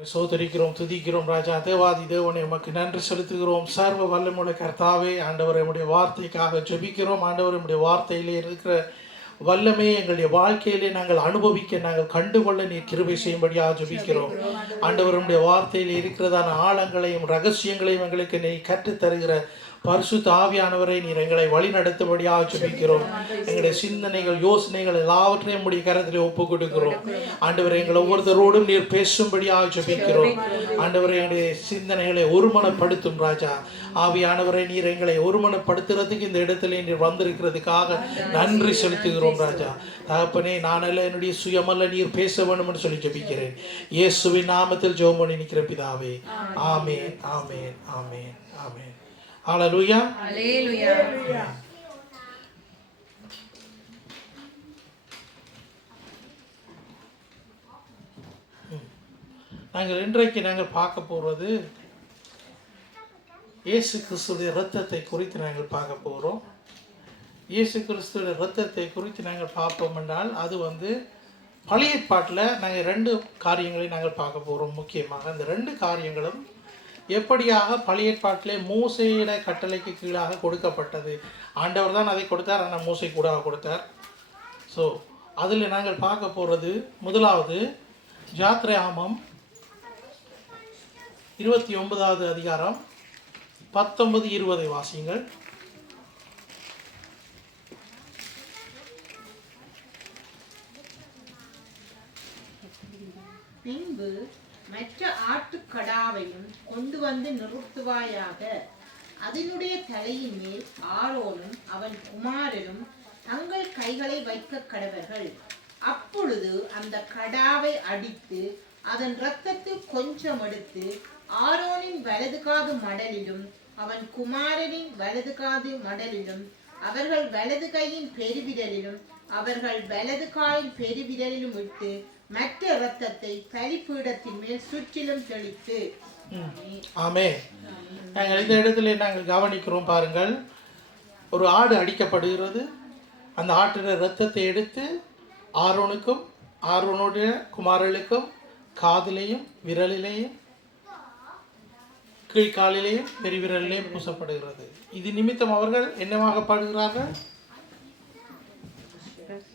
சோதரிக்கிறோம், துதிக்கிறோம். ராஜா தேவாதி தேவனை உமக்கு நன்றி செலுத்துகிறோம். சர்வ வல்லமுள்ள கர்த்தாவே, ஆண்டவர் நம்முடைய வார்த்தைக்காக ஜெபிக்கிறோம். ஆண்டவர் நம்முடைய வார்த்தையிலே இருக்கிற வல்லமே எங்களுடைய வாழ்க்கையிலே நாங்கள் அனுபவிக்க, நாங்கள் கண்டுகொள்ள நீர் கிருபை செய்யும்படியாக ஜெபிக்கிறோம். ஆண்டவர் நம்முடைய வார்த்தையில் இருக்கிறதான ஆழங்களையும் ரகசியங்களையும் எங்களுக்கு நீ கற்றுத்தருகிற பரிசுத்த ஆவியானவரை நீர் எங்களை வழி நடத்தும்படியாக ஜெபிக்கிறோம். எங்களுடைய சிந்தனைகள், யோசனைகள் எல்லாவற்றையும் உடைய கரத்திலே ஒப்பு கொடுக்கிறோம். ஆண்டவரை எங்களை ஒவ்வொருத்தரோடும் நீர் பேசும்படியாக ஜெபிக்கிறோம். ஆண்டவரை எங்களுடைய சிந்தனைகளை ஒருமனப்படுத்தும் ராஜா. ஆவியானவரை நீர் எங்களை ஒருமனப்படுத்துறதுக்கு இந்த இடத்துல நீர் வந்திருக்கிறதுக்காக நன்றி செலுத்துகிறோம் ராஜா. தகப்பனே, நானல்ல, என்னுடைய சுயமல்ல, நீர் பேச வேண்டும் என்று சொல்லி ஜெபிக்கிறேன். இயேசுவின் நாமத்தில் ஜெபம் பண்ணி நிற்கிற பிதாவே. ஆமென், ஆமென், ஆமென், ஆமென். ஹல்லேலூயா, ஹல்லேலூயா. இன்றைக்கு நாங்கள் பார்க்க போகிறது இயேசு கிறிஸ்துடைய இரத்தத்தை குறித்து நாங்கள் பார்க்க போகிறோம். இயேசு கிறிஸ்துடைய இரத்தத்தை குறித்து நாங்கள் பார்ப்போம் என்றால் அது பழைய ஏற்பாட்டில் நாங்கள் 2 காரியங்களை நாங்கள் பார்க்க போகிறோம். முக்கியமாக இந்த 2 காரியங்களும் எப்படியாக பழைய ஏற்பாட்டிலே மோசேயிட கட்டளைக்கு கீழாக கொடுக்கப்பட்டது. ஆண்டவர் தான் அதை கொடுத்தார், ஆனால் மோசே கூட கொடுத்தார். ஸோ அதில் நாங்கள் பார்க்க போகிறது முதலாவது யாத்ராகமம் 29வது அதிகாரம் 19-20 வாசியுங்கள். பின்பு மற்ற ஆட்டுக்கடாவையும் கொண்டு வந்து நிறுத்துவாயாக. அதனுடைய தலையின் மேல் ஆரோனும் அவன் குமாரனும் தங்கள் கைகளை வைக்க கடவர்கள். அப்பொழுது அந்த கடாவை அடித்து அதன் இரத்தத்தில் கொஞ்சம் எடுத்து ஆரோனின் வலது காது மடலிலும் அவன் குமாரனின் வலது காது மடலிலும் அவர்கள் வலது கையின் பெருவிரலிலும் அவர்கள் வலது காலின் பெருவிரலிலும் இட்டு மற்ற இரத்தத்தை பலிபீடத்தின் மேல் சுற்றிலும் தெளித்து. ஆமென். நாங்கள் இந்த இடத்துல நாங்கள் கவனிக்கிறோம் பாருங்கள். ஒரு ஆடு அடிக்கப்படுகிறது. அந்த ஆட்டின் இரத்தத்தை எடுத்து ஆரோனுக்கும் ஆரோனுடைய குமாரர்களுக்கும் காதிலையும் விரலிலேயும் கீழ்காலிலேயும் பெருவிரலிலேயும் பூசப்படுகிறது. இது நிமித்தம் அவர்கள் என்னவாகப்படுகிறார்கள்?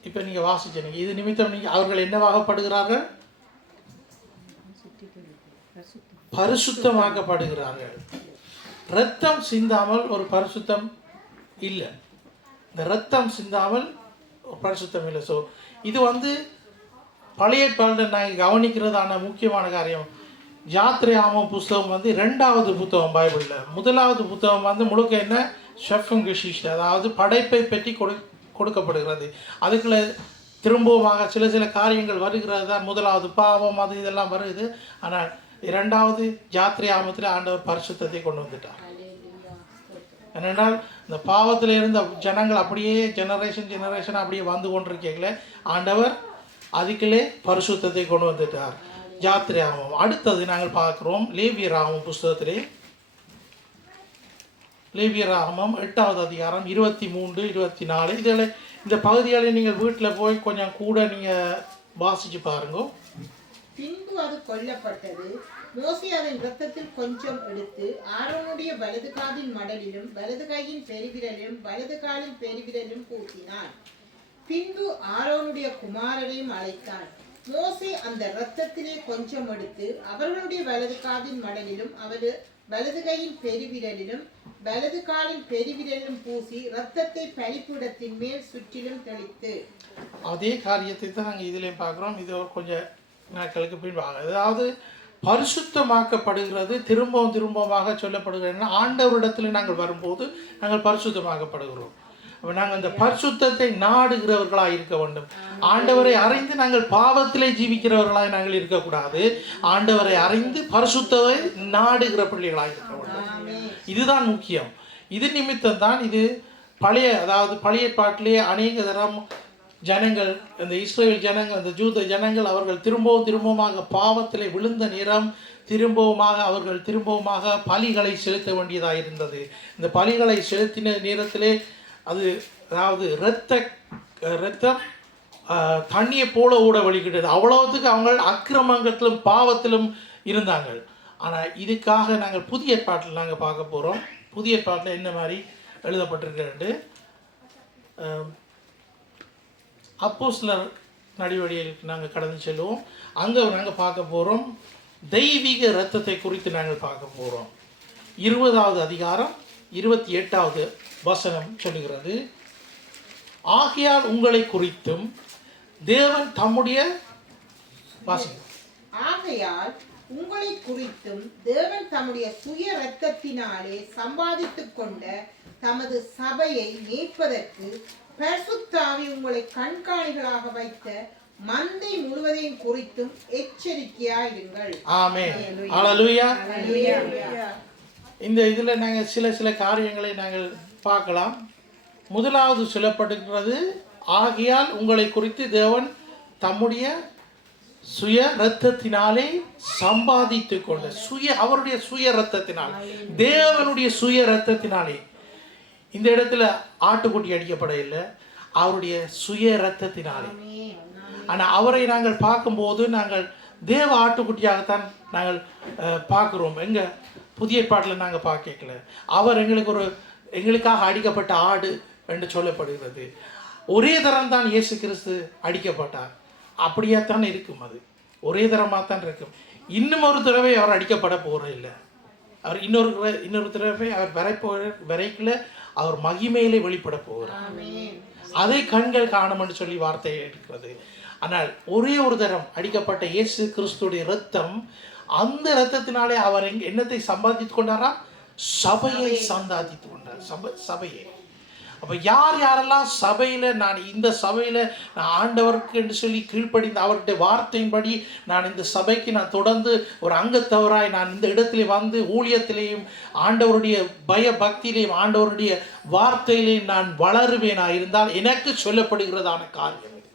இப்போ நீங்கள் வாசிச்சீங்க. இது நிமித்தம் அவர்கள் என்னவாகப்படுகிறார்கள்? பரிசுத்தமாக்கப்படுகிறார்கள். இரத்தம் சிந்தாமல் ஒரு பரிசுத்தம் இல்லை. இந்த இரத்தம் சிந்தாமல் ஒரு பரிசுத்தம் இல்லை. ஸோ இது பழைய ஏற்பாட்டில் நாங்கள் கவனிக்கிறதான முக்கியமான காரியம். யாத்ராகமம் புத்தகம் 2வது புத்தகம் பைபிளில். முதலாவது புத்தகம் முழுக்க என்ன? ஷெஃபும் கிஷிஷ், அதாவது படைப்பை பற்றி கொடுக்கப்படுகிறது. அதுக்குள்ள திரும்பமாக சில காரியங்கள் வருகிறது தான். முதலாவது பாவம், அது இதெல்லாம் வருது. ஆனால் 2வது யாத்ராகமத்தில் ஆண்டவர் பரிசுத்தத்தை கொண்டு வந்துட்டார். ஏனென்றால் இந்த பாவத்தில் இருந்த ஜனங்கள் அப்படியே ஜெனரேஷன் அப்படியே வந்து கொண்டிருக்கீங்களே, ஆண்டவர் அதுக்குள்ளே பரிசுத்தத்தை கொண்டு வந்துட்டார். யாத்ராகமம். அடுத்தது நாங்கள் பார்க்குறோம் லேவியராகமம் புஸ்தகத்திலே. லேவியராகமம் 8வது அதிகாரம் 23-24. இதில் இந்த பகுதிகளை நீங்கள் வீட்டில் போய் கொஞ்சம் கூட நீங்கள் வாசிச்சு பாருங்க. பின்பு அது கொல்லப்பட்டது. மோசே அதன் இரத்தத்தில் கொஞ்சம் எடுத்து ஆரோனுடைய வலது காதின் மடலிலும் வலது கையின் பெருவிரலிலும் வலது காலின் பெருவிரலிலும் பூசினான். பின்பு ஆரோனுடைய குமாரரையும் அழைத்தான். மோசே அந்த இரத்தத்திலே கொஞ்சம் எடுத்து அவர்களுடைய வலது காதின் மடலிலும் அவரு வலது கையின் பெருவிரலிலும் வலது காலின் பெருவிரலிலும் பூசி இரத்தத்தை பலிபீடத்தின் மேல் சுற்றிலும் தெளித்து. அதே காரியத்தை தான் நாங்கள் இதிலையும் பார்க்குறோம். இது கொஞ்சம் நாட்களுக்கு பின்பாக, அதாவது பரிசுத்தமாக்கப்படுகிறது. திரும்பமாக சொல்லப்படுகிறது. ஆண்டவரிடத்தில் நாங்கள் வரும்போது நாங்கள் பரிசுத்தமாக்கப்படுகிறோம். அப்போ நாங்கள் அந்த பரிசுத்தத்தை நாடுகிறவர்களாக இருக்க வேண்டும். ஆண்டவரை அறிந்து நாங்கள் பாவத்திலே ஜீவிக்கிறவர்களாக நாங்கள் இருக்கக்கூடாது. ஆண்டவரை அறிந்து பரிசுத்தத்தை நாடுகிற பிள்ளைகளாக இருக்க வேண்டும். இதுதான் முக்கியம். இது நிமித்தம் தான் இது பழைய ஏற்பாட்டிலே அநேக தரம் ஜனங்கள், இந்த இஸ்ரவேல் ஜனங்கள், இந்த ஜூத ஜனங்கள், அவர்கள் திரும்பமாக பாவத்திலே விழுந்த நேரம் அவர்கள் திரும்பமாக பலிகளை செலுத்த வேண்டியதாக இருந்தது. இந்த பலிகளை செலுத்தின நேரத்திலே அதாவது இரத்தம் தண்ணியை போல ஓட வழிகிட்டது. அவ்வளவுத்துக்கு அவங்க அக்கிரமங்கத்திலும் பாவத்திலும் இருந்தாங்க. ஆனால் இதுக்காக நாங்கள் புதிய ஏற்பாட்டில் நாங்கள் பார்க்க போகிறோம். புதிய ஏற்பாட்டில் என்ன மாதிரி எழுதப்பட்டிருக்கிறது, அப்போஸ்தலர் நடவடிக்கைகளுக்கு நாங்கள் கடந்து செல்வோம். அங்கே நாங்கள் பார்க்க போகிறோம் தெய்வீக இரத்தத்தை குறித்து நாங்கள் பார்க்க போகிறோம். 20வது அதிகாரம் 28வது வசனம் சொல்லுகிறது, ஆகையால் உங்களை குறித்தும் தேவன் தம்முடைய ஆகையால் உங்களை குறித்தும் தேவன் தம்முடைய சுய இரத்தத்தினாலே சம்பாதித்துக் கொண்ட தமது சபையை மேய்ப்பதற்கு பரிசுத்த ஆவி உங்களை கண்காணிகளாக வைத்த மந்தை முழுவதையும் குறித்தும் எச்சரிக்கையாயிருங்கள். ஆமென். ஹல்லேலூயா. இந்த இதில் நாங்கள் சில காரியங்களை நாங்கள் பார்க்கலாம். முதலாவது சொல்லப்படுகிறது, ஆகையால் உங்களை குறித்து தேவன் தம்முடைய சுய இரத்தத்தினாலே சம்பாதித்து கொண்ட அவருடைய சுய இரத்தத்தினால், தேவனுடைய சுய இரத்தத்தினாலே. இந்த இடத்துல ஆட்டுக்குட்டி அடிக்கப்பட இல்லை, அவருடைய சுய இரத்தத்தினாலே. ஆனால் அவரை நாங்கள் பார்க்கும்போது நாங்கள் தேவ ஆட்டுக்குட்டியாகத்தான் நாங்கள் பார்க்குறோம். எங்கள் புதிய பாட்டில் நாங்கள் பார்க்கல, அவர் எங்களுக்காக அடிக்கப்பட்ட ஆடு என்று சொல்லப்படுகிறது. ஒரே தரம் தான் இயேசு கிறிஸ்து அடிக்கப்பட்டார். அப்படியே தான் இருக்கும், அது ஒரே தரமாக தான் இருக்கும். இன்னும் ஒரு தடவை அவர் அடிக்கப்பட போகிறதில்லை. அவர் இன்னொரு தடவை அவர் வரைக்குள்ள அவர் மகிமையிலே வெளிப்பட போகிறார். அதை கண்கள் காணும் என்று சொல்லி வார்த்தை இருக்கிறது. ஆனால் ஒரே ஒரு தரம் அடிக்கப்பட்ட இயேசு கிறிஸ்துடைய இரத்தம், அந்த இரத்தத்தினாலே அவர் என்னத்தை சம்பாதித்து கொண்டாரா? சபையை சம்பாதித்து கொண்டார். சபையை. அப்போ யாரெல்லாம் சபையில், நான் இந்த சபையில் நான் ஆண்டவருக்கு என்று சொல்லி கீழ்ப்படிந்த அவருடைய வார்த்தையின்படி நான் இந்த சபைக்கு நான் தொடர்ந்து ஒரு அங்கத்தவராய் நான் இந்த இடத்துல வந்து ஊழியத்திலேயும் ஆண்டவருடைய பயபக்தியிலேயும் ஆண்டவருடைய வார்த்தையிலேயும் நான் வளருவேனா இருந்தால் எனக்கு சொல்லப்படுகிறதான காரியம் இது.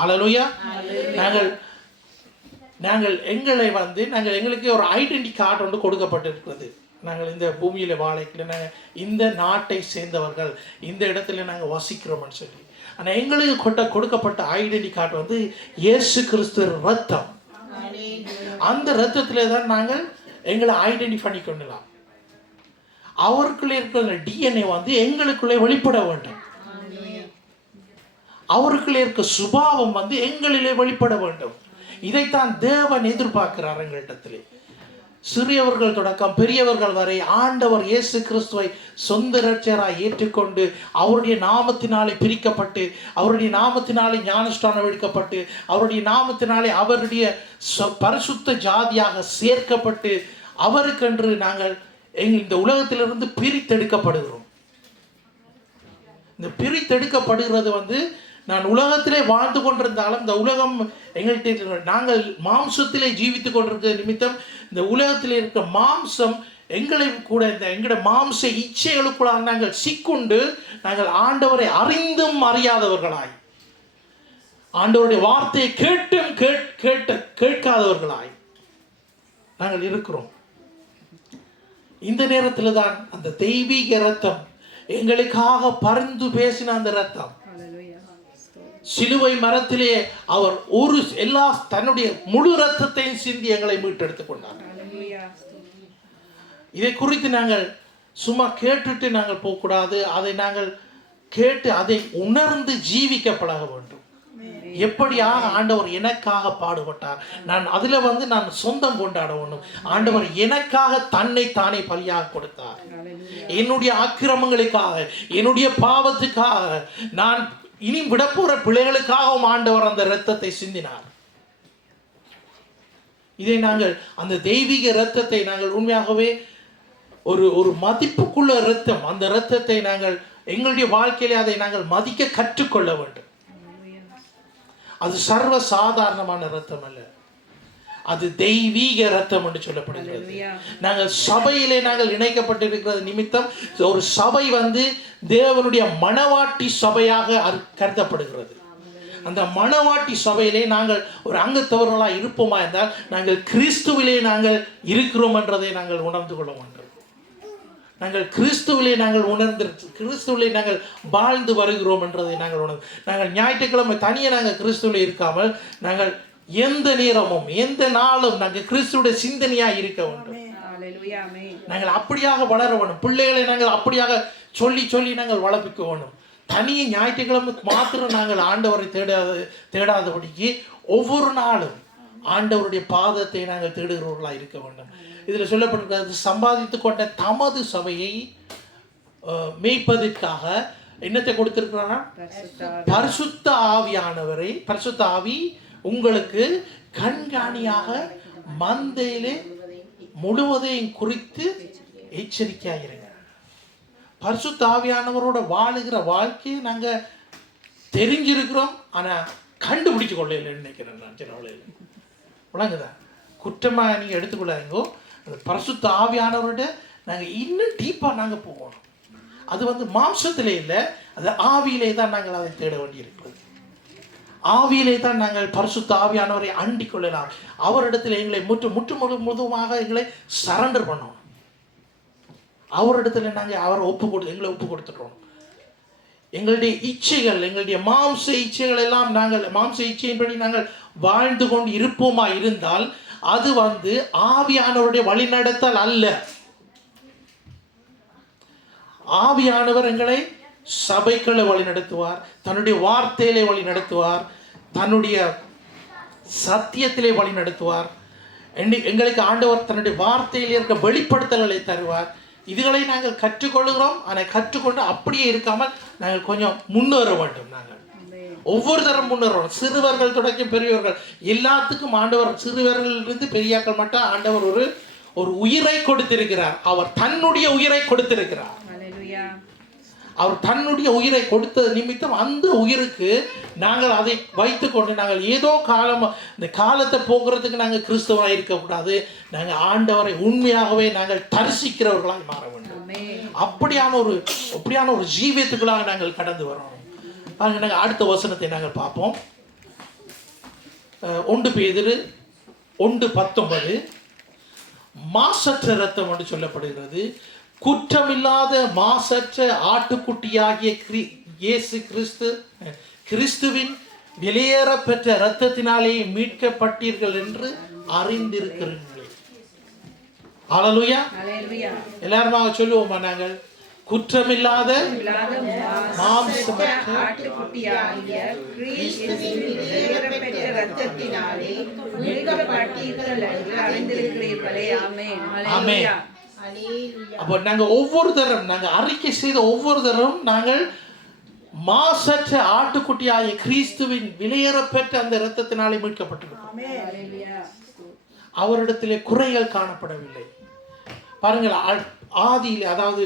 ஹல்லேலூயா. நாங்கள் எங்களுக்கு ஒரு ஐடென்டி கார்டு ஒன்று கொடுக்கப்பட்டிருக்கிறது. நாங்கள் இந்த பூமியில் வாழைக்கல, நாங்கள் இந்த நாட்டை சேர்ந்தவர்கள், இந்த இடத்துல நாங்கள் வசிக்கிறோம்னு சொல்லி. ஆனால் எங்களுக்கு கொடுக்கப்பட்ட ஐடென்டி கார்டு வந்து இயேசு கிறிஸ்து ரத்தம். அந்த ரத்தத்தில் தான் நாங்கள் எங்களை ஐடென்டிஃபை பண்ணி கொள்ளலாம். அவருக்குள்ளே இருக்கிற டிஎன்ஏ வந்து எங்களுக்குள்ளே வெளிப்பட வேண்டும். அவருக்குள்ளே இருக்க சுபாவம் வந்து எங்களிலே வெளிப்பட வேண்டும். இதைத்தான் தேவன் எதிர்பார்க்கிறார் எங்களிடத்திலே. சிறியவர்கள் தொடக்கம் பெரியவர்கள் வரை ஆண்டவர் இயேசு கிறிஸ்துவை சொந்த இரட்சகராய் ஏற்றுக்கொண்டு அவருடைய நாமத்தினாலே பிரிக்கப்பட்டு, அவருடைய நாமத்தினாலே ஞானஸ்நானம் எடுக்கப்பட்டு, அவருடைய நாமத்தினாலே அவருடைய பரிசுத்த ஜாதியாக சேர்க்கப்பட்டு, அவருக்கென்று நாங்கள் இந்த உலகத்திலிருந்து பிரித்தெடுக்கப்படுகிறோம். இந்த பிரித்தெடுக்கப்படுகிறது வந்து, நான் உலகத்திலே வாழ்ந்து கொண்டிருந்தாலும் இந்த உலகம் எங்கள்கிட்ட, நாங்கள் மாம்சத்திலே ஜீவித்து கொண்டிருக்கிற நிமித்தம் இந்த உலகத்தில் இருக்கிற மாம்சம் எங்களை கூட எங்களோட மாம்ச இச்சைகளுக்குள்ளாக நாங்கள் சிக்குண்டு, நாங்கள் ஆண்டவரை அறிந்தும் அறியாதவர்களாய், ஆண்டவருடைய வார்த்தையை கேட்டும் கேட்காதவர்களாய் நாங்கள் இருக்கிறோம். இந்த நேரத்தில் தான் அந்த தெய்வீக இரத்தம், எங்களுக்காக பரிந்து பேசின அந்த இரத்தம், சிலுவை மரத்திலே அவர் தன்னுடைய முழு இரத்தத்தையும் சிந்தி எங்களை மீட்டெடுத்துக் கொண்டார். இதை குறித்து நாங்கள் சும்மா கேட்டுட்டு நாங்கள் போகக்கூடாது. அதை நாங்கள் கேட்டு அதை உணர்ந்து ஜீவிக்க பழக வேண்டும். எப்படியாக ஆண்டவர் எனக்காக பாடுபட்டார், நான் அதில் வந்து நான் சொந்தம் கொண்டாட வேண்டும். ஆண்டவர் எனக்காக தன்னை தானே பலியாக கொடுத்தார். என்னுடைய அக்கிரமங்களுக்காக, என்னுடைய பாவத்துக்காக, நான் இனி விடப்போற பிள்ளைகளுக்காகவும் ஆண்டவர் அந்த இரத்தத்தை சிந்தினார். இதை நாங்கள் அந்த தெய்வீக இரத்தத்தை நாங்கள் உண்மையாகவே ஒரு மதிப்புக்குள்ள இரத்தம், அந்த இரத்தத்தை நாங்கள் எங்களுடைய வாழ்க்கையிலே அதை நாங்கள் மதிக்க கற்றுக்கொள்ள வேண்டும். அது சர்வ சாதாரணமான இரத்தம் அல்ல, அது தெய்வீக இரத்தம் என்று சொல்லப்படுகிறது. நாங்கள் சபையிலே நாங்கள் இணைக்கப்பட்டிருக்கிறது நிமித்தம் ஒரு சபை வந்து தேவனுடைய மணவாட்டி சபையாக கருதப்படுகிறது. அந்த மணவாட்டி சபையிலே நாங்கள் ஒரு அங்கத்தவர்களாக இருப்போமா என்றால் நாங்கள் கிறிஸ்துவிலே நாங்கள் இருக்கிறோம் என்றதை நாங்கள் உணர்ந்து கொள்ள வேண்டும். நாங்கள் கிறிஸ்துவிலே நாங்கள் கிறிஸ்துவிலே நாங்கள் வாழ்ந்து வருகிறோம் என்றதை நாங்கள் உணர்ந்து, நாங்கள் ஞாயிற்றுக்கிழமை தனியே நாங்கள் கிறிஸ்துவிலே இருக்காமல் நாங்கள் எந்த நேரமும் எந்த நாளும் நாங்கள் கிறிஸ்துவோட சிந்தனையா இருக்க வேண்டும். ஹalleluya ஆமென். நாங்கள் அப்படியாக வளர வேண்டும். பிள்ளைகளை நாங்கள் அப்படியாக சொல்லி சொல்லி நாங்கள் வளர்ப்பிக்க வேண்டும். தனியே ஞாயிற்றுக்கிழமை மாத்திரம் நாங்கள் ஆண்டவரை தேடாதபடிக்கு ஒவ்வொரு நாளும் ஆண்டவருடைய பாதத்தை நாங்கள் தேடுகிறவர்களாக இருக்க வேண்டும். இதில் சொல்லப்பட்டிருக்கிறது, சம்பாதித்து கொண்ட தமது சபையை மேய்ப்பதற்காக என்னத்தை கொடுத்திருக்கிறாரா? பரிசுத்த ஆவியானவரை. பரிசுத்த ஆவி உங்களுக்கு கண்காணியாக மந்தையிலே முழுவதையும் குறித்து எச்சரிக்கையாயிருங்க. பரிசுத்த ஆவியானவரோட வாழுகிற வாழ்க்கையை நாங்கள் தெரிஞ்சிருக்கிறோம், ஆனால் கண்டுபிடிச்சு கொள்ளையில் நினைக்கிறேன் நான். சில வேளையில் விளங்குதா? குற்றமாக நீங்கள் எடுத்துக்கொள்ளாதீங்கோ. அந்த பரிசுத்த ஆவியானவரோட நாங்கள் இன்னும் டீப்பாக நாங்கள் போகணும். அது மாம்சத்திலே இல்லை, அது ஆவியிலே தான் நாங்கள் அதை தேட வேண்டியிருக்கிறது. ஆவியிலே தான் நாங்கள் பரிசுத்த ஆவியானவரை அண்டிக் கொள்ளலாம். அவரிடத்தில் எங்களை முழுவதுமாக எங்களை சரண்டர் பண்ணணும். அவரிடத்துல நாங்கள் அவரை எங்களை ஒப்பு கொடுத்துட்டோம். எங்களுடைய இச்சைகள், எங்களுடைய மாம்ச இச்சைகள் எல்லாம் நாங்கள் மாம்ச இச்சையின்படி நாங்கள் வாழ்ந்து கொண்டு இருப்போமா இருந்தால் அது ஆவியானவருடைய வழிநடத்தல் அல்ல. ஆவியானவர் எங்களை சபைகளை வழி நடத்துவார், தன்னுடைய வார்த்தையிலே வழி நடத்துவார், தன்னுடைய சத்தியத்திலே வழி நடத்துவார். எங்களுக்கு ஆண்டவர் தன்னுடைய வார்த்தையிலே இருக்க வெளிப்படுத்தல்களை தருவார். இதுகளை நாங்கள் கற்றுக்கொள்கிறோம். ஆனால் கற்றுக்கொண்டு அப்படியே இருக்காமல் நாங்கள் கொஞ்சம் முன்னேற வேண்டும். நாங்கள் ஒவ்வொரு தரம் முன்னேறோம். சிறுவர்கள் தொடக்கி பெரியவர்கள் எல்லாத்துக்கும் ஆண்டவர், சிறுவர்களிலிருந்து பெரியாக்கள் மட்டும் ஆண்டவர் ஒரு உயிரை கொடுத்திருக்கிறார். அவர் தன்னுடைய உயிரை கொடுத்திருக்கிறார். அவர் தன்னுடைய உயிரை கொடுத்தது நிமித்தம் அந்த உயிருக்கு நாங்கள் அதை வைத்துக்கொண்டு நாங்கள் ஏதோ இந்த காலத்தை போக்குறதுக்கு நாங்கள் கிறிஸ்தவராக இருக்கக்கூடாது. நாங்கள் ஆண்டவரை உண்மையாகவே நாங்கள் தரிசிக்கிறவர்களாக மாற வேண்டும். அப்படியான ஒரு ஜீவியத்துக்குள்ளாக நாங்கள் கடந்து வரணும். நாங்கள் அடுத்த வசனத்தை நாங்கள் பார்ப்போம். 1 பேதுரு 1:19 மாசற்ற இரத்தம் என்று சொல்லப்படுகிறது. குற்றமில்லாத மாசற்ற ஆட்டுக்குட்டியாகிய இயேசு கிறிஸ்துவின் வெளியேற பெற்ற இரத்தத்தினாலே மீட்கப்பட்டீர்கள் என்று அறிந்திருக்கிறீர்கள். ஹல்லேலூயா. எல்லாருமாக சொல்லுவோமா? நாங்கள் குற்றமில்லாத மாம்சமற்ற ஆட்டுக்குட்டியாகிய கிறிஸ்துவின் வெளியேற பெற்ற இரத்தத்தினாலே மீட்கப்பட்டீர்கள் என்று அறிந்திருக்கிறீர்களே. ஆமென். ஹல்லேலூயா. அப்போ நாங்கள் ஒவ்வொரு தரம் நாங்கள் அறிக்கை செய்த ஒவ்வொரு தரம் நாங்கள் மாசற்ற ஆட்டுக்குட்டியாகிய கிறிஸ்துவின் வெளியேற பெற்ற அந்த இரத்தத்தினாலே மீட்கப்பட்டிருக்கிறோம். அவரிடத்திலே குறைகள் காணப்படவில்லை. பாருங்கள், ஆதியில் அதாவது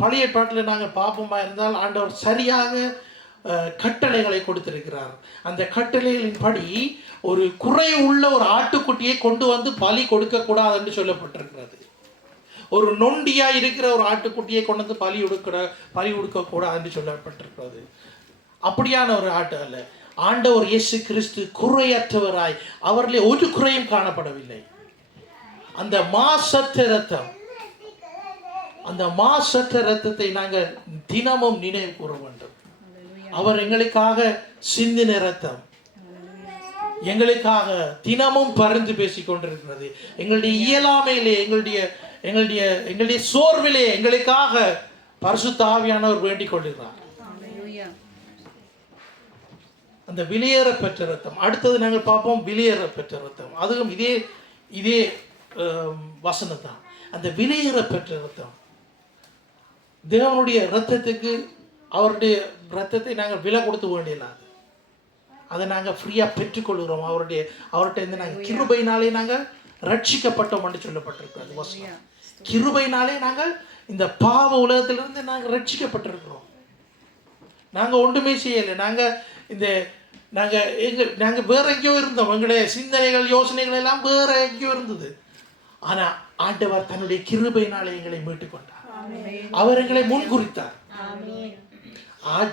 பழைய பாட்டில் நாங்கள் பாப்போமா இருந்தால் ஆண்டவர் சரியாக கட்டளைகளை கொடுத்திருக்கிறார். அந்த கட்டளைகளின் படி ஒரு குறை உள்ள ஒரு ஆட்டுக்குட்டியை கொண்டு பலி கொடுக்கக்கூடாது என்று சொல்லப்பட்டிருக்கிறது. ஒரு நொண்டியா இருக்கிற ஒரு ஆட்டுக்குட்டியை கொண்டு பலி கொடுக்கக்கூடாது என்று சொல்லப்பட்டிருக்கிறது. அப்படியான ஒரு ஆட்டு அல்ல. ஆண்டவர் இயேசு கிறிஸ்து குறையற்றவராய், அவர்களே ஒரு குறையும் காணப்படவில்லை. அந்த மாசற்ற இரத்தத்தை நாங்கள் தினமும் நினைவு கூற வேண்டும். அவர் எங்களுக்காக சிந்தின இரத்தம் எங்களுக்காக தினமும் பரிந்து பேசிக் கொண்டிருக்கிறது. எங்களுடைய இயலாமையிலே, எங்களுடைய சோர்விலே எங்களுக்காக பரிசுத்த ஆவியானவர் வேண்டிக் கொண்டிருக்கிறார். அந்த வெளியேற பெற்ற இரத்தம். அடுத்தது நாங்கள் பார்ப்போம் வெளியேற பெற்ற இரத்தம். அதுவும் இதே வசனம் தான். அந்த வெளியேற பெற்ற இரத்தம், தேவனுடைய இரத்தத்துக்கு அவருடைய இரத்தத்தை நாங்கள் விலை கொடுத்து வேண்டியலாது. அதை நாங்கள் ஃப்ரீயாக பெற்றுக்கொள்கிறோம். அவர்கிட்ட இருந்து நாங்கள் கிருபையினாலே நாங்கள் ரட்சிக்கப்பட்டோம் என்று சொல்லப்பட்டிருக்கிறது வசனம். கிருபையினாலே நாங்கள் இந்த பாவ உலகத்திலிருந்து நாங்கள் ரட்சிக்கப்பட்டிருக்கிறோம். நாங்கள் ஒன்றுமே செய்யலை. நாங்கள் வேற எங்கேயோ இருந்தோம். எங்களுடைய சிந்தனைகள், யோசனைகள் எல்லாம் வேற எங்கேயோ இருந்தது. ஆனால் ஆண்டவர் தன்னுடைய கிருபையினாலே எங்களை மீட்டுக் கொண்டார். அவர் எங்களை முன்குறித்தார்.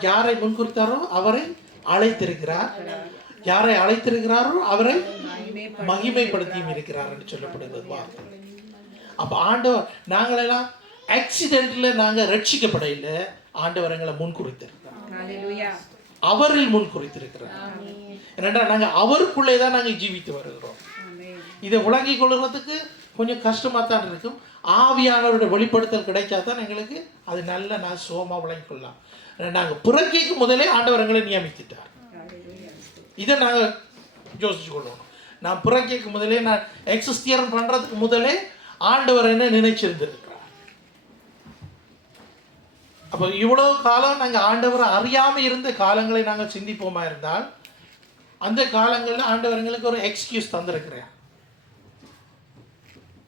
யாரை முன்குறித்தாரோ அவரை அழைத்திருக்கிறார். யாரை அழைத்திருக்கிறாரோ அவரை மகிமைப்படுத்தியும் இருக்கிறார் என்று சொல்லப்படுகிறது வார்த்தை. அப்ப ஆண்டவர், நாங்களெல்லாம் ஆக்சிடென்ட்ல நாங்கள் ரட்சிக்கப்பட இல்லை. ஆண்டவர் எங்களை முன்குறித்திருக்கிறார். அவரில் முன்குறித்திருக்கிறார். ஏனென்றால் நாங்கள் அவருக்குள்ளே தான் நாங்கள் ஜீவித்து வருகிறோம். இதை விளங்கிக் கொள்கிறதுக்கு கொஞ்சம் கஷ்டமாக தான் இருக்கும். ஆவியானவருடைய வெளிப்படுத்தல் கிடைச்சா தான் எங்களுக்கு அது நல்ல நான் சுகமாக விளங்கிக் கொள்ளலாம். நாங்கள் பிறக்கைக்கு முதலே ஆண்டவர் எங்களை நியமித்துட்டார். இதை நாங்கள் யோசிச்சு கொள்ளணும். நான் பிறக்கைக்கு முதலே, நான் எக்ஸிஸ்டியர் பண்ணுறதுக்கு முதலே ஆண்டவர் என்ன நினைச்சிருந்திருக்கிறார். அப்போ இவ்வளோ காலம் நாங்கள் ஆண்டவரை அறியாமல் இருந்த காலங்களை நாங்கள் சிந்திப்போமா இருந்தால், அந்த காலங்களில் ஆண்டவர் எங்களுக்கு ஒரு எக்ஸ்கியூஸ் தந்திருக்கிறேன்.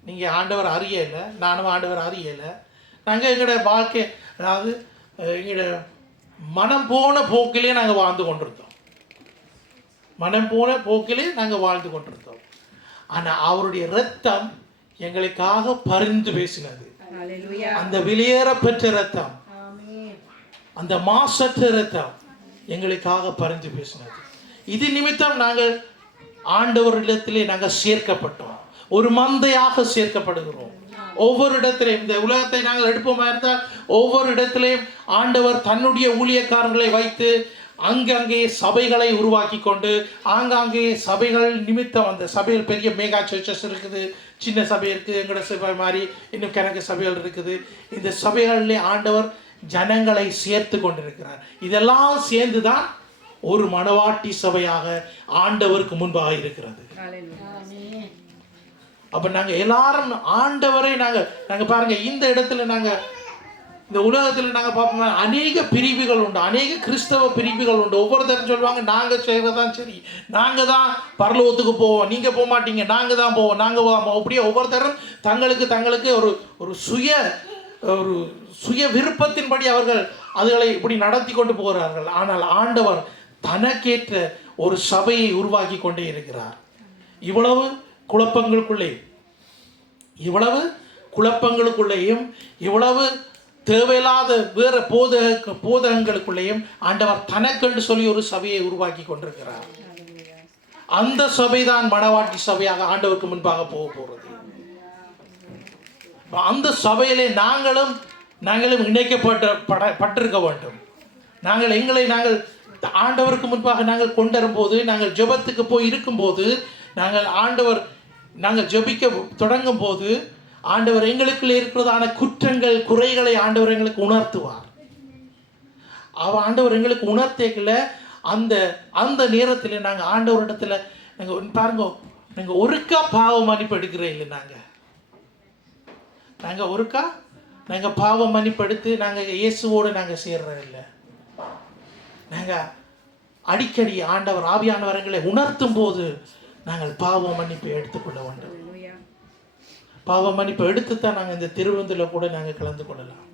நீங்கள் ஆண்டவர் அறியலை, நானும் ஆண்டவர் அறியலை, நாங்கள் எங்களோட வாழ்க்கை, அதாவது எங்களோட மனம் போன போக்கிலே நாங்கள் வாழ்ந்து கொண்டிருந்தோம். மனம் போன போக்கிலே நாங்கள் வாழ்ந்து கொண்டிருந்தோம். ஆனால் அவருடைய இரத்தம் எங்களுக்காக பரிந்து பேசினது. அந்த வெளியேற பெற்ற இரத்தம், அந்த மாசற்ற இரத்தம் எங்களுக்காக பரிந்து பேசினது. இது நிமித்தம் நாங்கள் ஆண்டவரிடத்திலே நாங்கள் சேர்க்கப்பட்டோம். ஒரு மந்தையாக சேர்க்கப்படுகிறோம். ஒவ்வொரு இடத்திலையும், இந்த உலகத்தை நாங்கள் எடுப்போமா இருந்தால், ஒவ்வொரு இடத்திலையும் ஆண்டவர் தன்னுடைய ஊழியக்காரர்களை வைத்து அங்கங்கே சபைகளை உருவாக்கி கொண்டு, ஆங்காங்கே சபைகள் நிமித்தம், அந்த சபைகள் பெரிய மேகா சர்ச்சஸ் இருக்குது, சின்ன சபை இருக்குது, எங்களோட சபை மாதிரி இன்னும் கணக்கு சபைகள் இருக்குது. இந்த சபைகளிலே ஆண்டவர் ஜனங்களை சேர்த்து கொண்டிருக்கிறார். இதெல்லாம் சேர்ந்து தான் ஒரு மணவாட்டி சபையாக ஆண்டவருக்கு முன்பாக இருக்கிறது. அப்போ நாங்கள் எல்லாரும் ஆண்டவரை நாங்கள் பாருங்கள், இந்த இடத்துல நாங்கள், இந்த உலகத்தில் நாங்கள் பார்ப்போம், அநேக பிரிவுகள் உண்டு, அநேக கிறிஸ்தவ பிரிவுகள் உண்டு. ஒவ்வொருத்தரும் சொல்லுவாங்க, நாங்கள் செய்வதுதான் சரி, நாங்கள் தான் பரலோகத்துக்கு போவோம், நீங்கள் போக மாட்டீங்க, நாங்கள் தான் போவோம், நாங்கள் போவோம். அப்படியே ஒவ்வொருத்தரும் தங்களுக்கு ஒரு சுய விருப்பத்தின்படி அவர்கள் அதுகளை இப்படி நடத்தி கொண்டு போகிறார்கள். ஆனால் ஆண்டவர் தனக்கேற்ற ஒரு சபையை உருவாக்கி கொண்டே இருக்கிறார். இவ்வளவு குழப்பங்களுக்குள்ளேயும் இவ்வளவு தேவையில்லாத வேற போதகங்களுக்குள்ளேயும் ஆண்டவர் தனக்கென்று சொல்லி ஒரு சபையை உருவாக்கி கொண்டிருக்கிறார். அந்த சபைதான் மணவாட்டி சபையாக ஆண்டவருக்கு முன்பாக போக போகிறது. அந்த சபையிலே நாங்களும் இணைக்கப்பட்டிருக்க வேண்டும். நாங்கள் ஆண்டவருக்கு முன்பாக நாங்கள் கொண்டு வரும்போது, நாங்கள் ஜெபத்துக்கு போய் இருக்கும்போது, நாங்கள் ஜெபிக்க தொடங்கும் போது, ஆண்டவர் எங்களுக்குள்ளே இருக்கிறதான குற்றங்கள் குறைகளை ஆண்டவர் எங்களுக்கு உணர்த்துவார். ஆண்டவர் எங்களுக்கு உணர்த்தேக்கல அந்த நேரத்தில் நாங்கள் ஆண்டவரிடத்தில் நாங்கள் பாருங்க, நாங்கள் ஒருக்கா பாவ மன்னிப்பு எடுக்கிறேன் இல்லை, நாங்கள் ஒருக்கா பாவ மன்னிப்பு எடுத்து நாங்கள் இயேசுவோடு நாங்கள் சேர்றோம் இல்லை. நாங்கள் அடிக்கடி ஆண்டவர் ஆவியானவர்களை உணர்த்தும் போது நாங்கள் பாவ மன்னிப்பை எடுத்துக்கொள்ள வேண்டும். பாவ மன்னிப்பை எடுத்துத்தான் நாங்கள் இந்த திருவிருந்தில் கூட நாங்கள் கலந்து கொள்ளலாம்.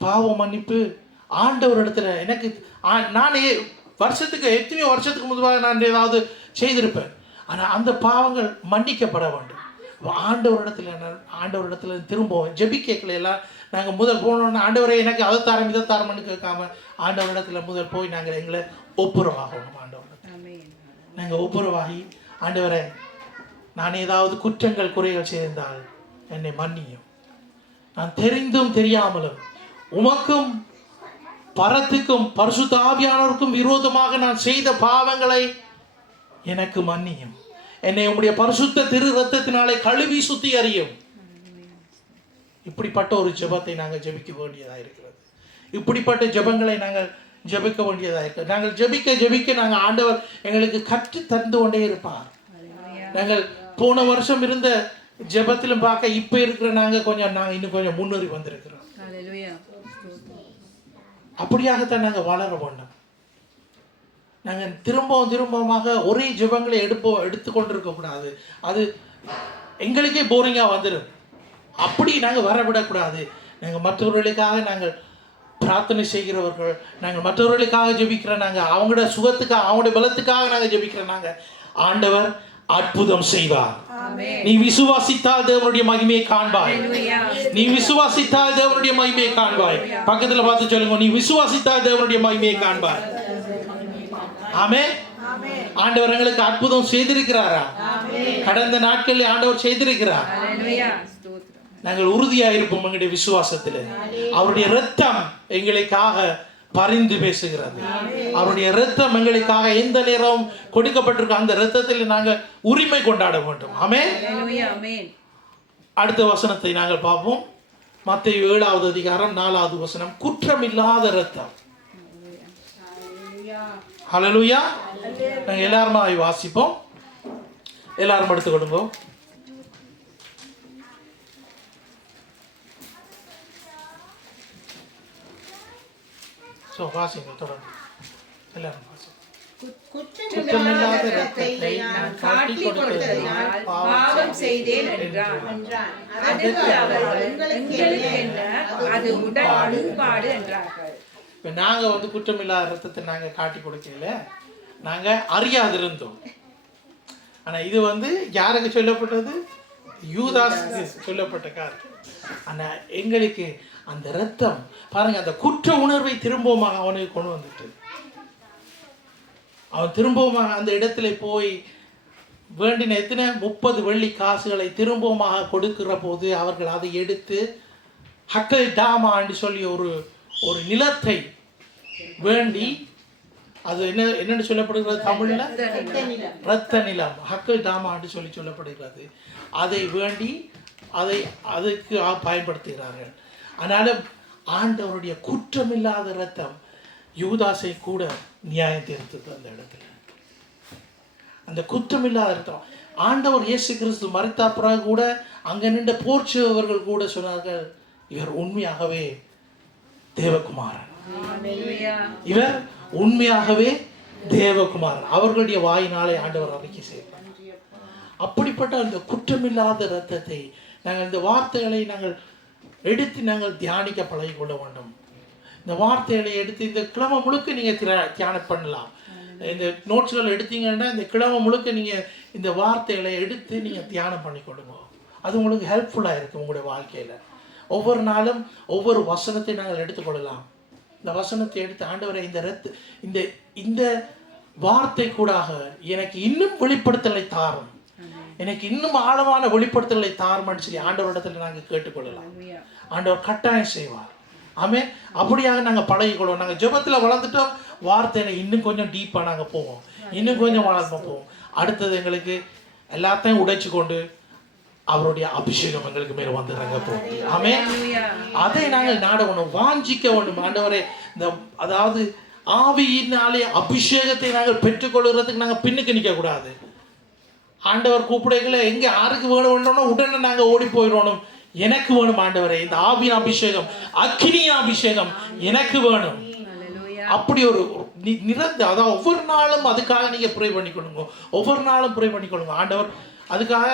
பாவ மன்னிப்பு ஆண்டவர் இடத்துல நானே வருஷத்துக்கு எத்தனையோ வருஷத்துக்கு முன்பாக நான் ஏதாவது செய்திருப்பேன். ஆனால் அந்த பாவங்கள் மன்னிக்கப்பட வேண்டும். ஆண்டவரிடத்துல திரும்பவும் ஜெபிக்கல எல்லாம் நாங்கள் முதல் போனோன்னா, ஆண்டவரை எனக்கு அதை தாரம் இதை தாரம்னு கேட்காம ஆண்டவரிடத்துல முதல் போய் நாங்கள் எங்களை ஒப்புரவாகணும். ஆண்டவரிடத்துல நாங்கள் ஒப்புரவாகி, ஆண்டவரை நான் ஏதாவது குற்றங்கள் குறைகள் செய்திருந்தால் என்னை மன்னியும், நான் தெரிந்தும் தெரியாமலும் உமக்கும் பரத்துக்கும் பரிசுத்த ஆவியானவருக்கும் விரோதமாக நான் செய்த பாவங்களை எனக்கு மன்னியும், என்னை உம்முடைய பரிசுத்த திரு ரத்தத்தினாலே கழுவி சுத்திகரியும். இப்படிப்பட்ட ஒரு ஜெபத்தை நாங்கள் ஜெபிக்க வேண்டியதாக இருக்கிறது. இப்படிப்பட்ட ஜெபங்களை நாங்கள் ஜெபிக்க வேண்டியதாக இருக்கிறது. நாங்கள் ஜெபிக்க நாங்கள் ஆண்டவர் எங்களுக்கு கற்று தந்து கொண்டே இருப்பார். நாங்கள் போன வருஷம் இருந்த ஜெபத்திலும் பார்க்க இப்போ இருக்கிற நாங்கள் இன்னும் கொஞ்சம் முன்னேறி வந்திருக்கிறோம். அப்படியாகத்தான் நாங்கள் வளர வேண்டும். நாங்கள் திரும்பமாக ஒரே ஜெபங்களை எடுத்துக்கொண்டிருக்கக்கூடாது. அது எங்களுக்கே போரிங்காக வந்துடும். அப்படி நாங்கள் வரவிடக்கூடாது. நாங்கள் மற்றவர்களுக்காக நாங்கள் பிரார்த்தனை செய்கிறவர்கள், நாங்கள் மற்றவர்களுக்காக ஜெபிக்கிற, நாங்கள் அவங்களோட சுகத்துக்காக அவங்களுடைய பலத்துக்காக நாங்கள் ஜெபிக்கிற, நாங்கள் ஆண்டவர் அற்புதம் செய்வார். நீ விசுவாசித்தால் தேவனுடைய மகிமையை காண்பாய். நீ விசுவாசித்தால் தேவனுடைய மகிமையை காண்பாய். பக்கத்தில் பார்த்து சொல்லுங்க, நீ விசுவாசித்தால் தேவனுடைய மகிமையை காண்பாய். ஆமென். ஆண்டவர் எங்களுக்கு அற்புதம் செய்திருக்கிறாரா? கடந்த நாட்களில் ஆண்டவர் செய்திருக்கிறார். நாங்கள் உறுதியாக இருப்போம் எங்களுடைய விசுவாசத்தில். அவருடைய இரத்தம் எங்களுக்காக பரிந்து பேசுகிறது. அவருடைய இரத்தம் எங்களுக்காக எந்த நேரம் கொடுக்கப்பட்டிருக்க அந்த இரத்தத்தில் நாங்கள் உரிமை கொண்டாட வேண்டும். ஆமென். அடுத்த வசனத்தை நாங்கள் பார்ப்போம். மத்தேயு 7வது அதிகாரம் 4வது வசனம். குற்றமில்லாத இரத்தம். ஹல்லேலூயா. நாங்கள் எல்லாருமா வாசிப்போம். எல்லாரும் எடுத்துக்கொள்ளுங்க. வாசிங்க தொடர்ந்து. எல்லாரும் வாசிங்க. குற்றமில்லாத இரத்தத்தை நான் காட்டிக் கொடுத்ததினால் பாவம் செய்தேன் என்றான். அதற்கு அவர்கள் உங்களுக்கு என்ன, அது உடன்பாடு என்றார்கள். இப்போ நாங்கள் குற்றமில்லாத இரத்தத்தை நாங்கள் காட்டி கொடுக்கல, நாங்கள் அறியாதிருந்தோம். ஆனால் இது யாருக்கு சொல்லப்பட்டது? யூதாஸுக்கு சொல்லப்பட்ட காரியம். ஆனால் எங்களுக்கு அந்த இரத்தம் பாருங்க, அந்த குற்ற உணர்வை திரும்பவுமாக அவனுக்கு கொண்டு வந்துட்டு அவன் திரும்பவுமாக அந்த இடத்துல போய் வேண்டின எத்தனை 30 வெள்ளி காசுகளை திரும்பவுமாக கொடுக்கிற போது அவர்கள் அதை எடுத்து ஹக்கல் டாமா என்று சொல்லி ஒரு நிலத்தை வேண்டி, அது என்னென்னு சொல்லப்படுகிறது தமிழ்ல? இரத்த நிலம். ஹக்கல் டாமா என்று சொல்லப்படுகிறது. அதை வேண்டி அதுக்கு பயன்படுத்துகிறார்கள். ஆனாலும் ஆண்டவருடைய குற்றமில்லாத இரத்தம் யூதாசை கூட நியாயம் தீர்த்தது. அந்த இடத்துல அந்த குற்றமில்லாத இரத்தம் ஆண்டவர் இயேசு கிறிஸ்து மரித்த பிறகு கூட அங்கே நின்ற போர்ச்சுவர்கள் கூட சொன்னார்கள், இவர் உண்மையாகவே தேவகுமாரன், இவர் உண்மையாகவே தேவகுமாரன். அவர்களுடைய வாயினாலே ஆண்டவர் அறிக்கை செய்வார். அப்படிப்பட்ட அந்த குற்றமில்லாத இரத்தத்தை நாங்கள், இந்த வார்த்தைகளை நாங்கள் எடுத்து நாங்கள் தியானிக்க பழகிக்கொள்ள வேண்டும். இந்த வார்த்தைகளை எடுத்து இந்த கிழமை முழுக்க நீங்கள் தியானம் பண்ணலாம். இந்த நோட்ஸ்கள் எடுத்தீங்கன்னா இந்த கிழமை முழுக்க நீங்கள் இந்த வார்த்தைகளை எடுத்து நீங்கள் தியானம் பண்ணிக்கொள்ளுங்க. அது உங்களுக்கு ஹெல்ப்ஃபுல்லாக இருக்கும் உங்களுடைய வாழ்க்கையில். ஒவ்வொரு நாளும் ஒவ்வொரு வசனத்தை நாங்கள் எடுத்துக்கொள்ளலாம். இந்த வசனத்தை எடுத்து ஆண்டவரை இந்த வார்த்தை கூடாக எனக்கு இன்னும் வெளிப்படுத்தலை தாரும், எனக்கு இன்னும் ஆழமான வெளிப்படுத்தலை தாரும்னு சொல்லி ஆண்டவரிடத்தில் நாங்கள் கேட்டுக்கொள்ளலாம். ஆண்டவர் கட்டாயம் செய்வார். ஆமென். அப்படியாக நாங்கள் பழகிக்கொள்வோம். நாங்கள் ஜெபத்தில் வளர்ந்துட்டோம், வார்த்தையில் இன்னும் கொஞ்சம் டீப்பாக நாங்கள் போவோம், இன்னும் கொஞ்சம் வளர்ந்து போவோம். அடுத்தது எங்களுக்கு எல்லாத்தையும் உடைச்சு கொண்டு அவருடைய அபிஷேகம் எங்களுக்கு மேலே வந்துடுறாங்க போகுது. ஆமென். அதை நாங்கள் நாட வேணும், வாஞ்சிக்க வேண்டும். ஆண்டவரே, அதாவது ஆவியினாலே அபிஷேகத்தை நாங்கள் பெற்றுக்கொள்கிறதுக்கு நாங்கள் பின்னுக்கு நிற்கக்கூடாது. ஆண்டவர் கூப்பிடைகளை எங்கே யாருக்கு வேணும்னா உடனே நாங்கள் ஓடி போயிடணும். எனக்கு வேணும் ஆண்டவரே, இந்த ஆவியின் அபிஷேகம், அக்கினிய அபிஷேகம் எனக்கு வேணும். அப்படி ஒரு அதாவது ஒவ்வொரு நாளும் அதுக்காக நீங்கள் ப்ரே பண்ணிக்கொள்ளுங்க. ஒவ்வொரு நாளும் ப்ரே பண்ணிக்கொள்ளுங்க. ஆண்டவர் அதுக்காக